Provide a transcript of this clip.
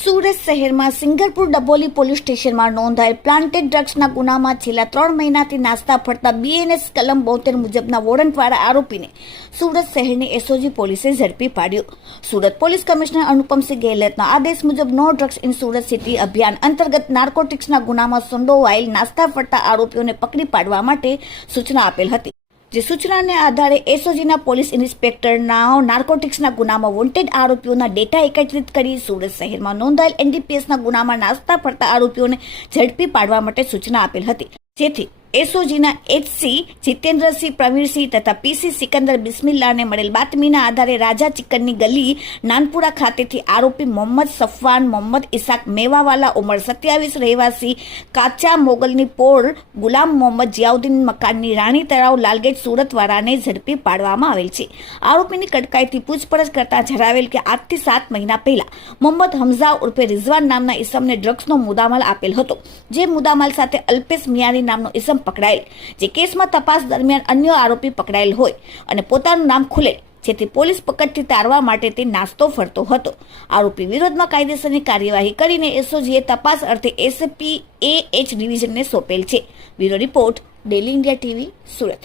સુરત શહેરમાં સિંગરપુર ડબોલી પોલીસ સ્ટેશનમાં નોંધાયેલ પ્લાન્ટેડ ડ્રગ્સના ગુનામાં છેલ્લા ત્રણ મહિનાથી નાસ્તા ફરતા બીએનએસ કલમ બોતેર મુજબના વોરંટવાળા આરોપીને સુરત શહેરની એસઓજી પોલીસે ઝડપી પાડ્યો. સુરત પોલીસ કમિશનર અનુપમસિંહ ગેહલોતના આદેશ મુજબ no drugs in Surat city અભિયાન અંતર્ગત નાર્કોટિક્સના ગુનામાં સંડોવાયેલ નાસ્તા ફરતા આરોપીઓને પકડી પાડવા માટે સૂચના આપેલ હતી. જે સૂચનાને આધારે એસઓજીના પોલીસ ઇન્સ્પેક્ટરના નાર્કોટિક્સના ગુનામાં વોન્ટેડ આરોપીઓના ડેટા એકત્રિત કરી સુરત શહેરમાં નોંધાયેલ એનડીપીએસના ગુનામાં નાસ્તા ફરતા આરોપીઓને ઝડપી પાડવા માટે સૂચના આપેલ હતી. જેથી એસઓજીના એચસી જીતેન્દ્રસિંહ પ્રવીરસિંહ તથા પીસી સિકંદર બિસ્મિલ્લાને મળેલ બાતમીના આધારે રાજા ચિકનની ગલી નાનપુરા ખાતેથી આરોપી મોહમ્મદ સફવાન, મોહમ્મદ ઇસાક મેવાવાલા ઉંમર સત્યાવીસ રહેવાસી કાચા મોગલની પોળ ગુલામ મોહમ્મદ જિયાઉદ્દીન મકાનની રાણી તળાવ લાલગેટ સુરતવાળાને ઝડપી પાડવામાં આવેલ છે. આરોપીની કડકાઈથી પૂછપરછ કરતા જણાવેલ કે આજથી સાત મહિના પહેલા મોહમ્મદ હમઝા ઉર્ફે રિઝવાન નામના ઈસમને ડ્રગ્સનો મુદ્દામાલ આપેલ હતો. જે મુદ્દામાલ સાથે અલ્પેશ મિયાની નામનો પકડાયેલ, જે કેસમાં તપાસ દરમિયાન અન્ય આરોપી પકડાયેલ હોય અને પોતાનું નામ ખુલે, જેથી પોલીસ પકડથી તારવા માટે તે નાસ્તો ફરતો હતો. આરોપી વિરોધમાં કાયદેસરની કાર્યવાહી કરીને એસઓજીએ તપાસ અર્થે એસપી એ એચ ડિવિઝનને સોંપેલ છે. Bureau report, daily India TV, Surat.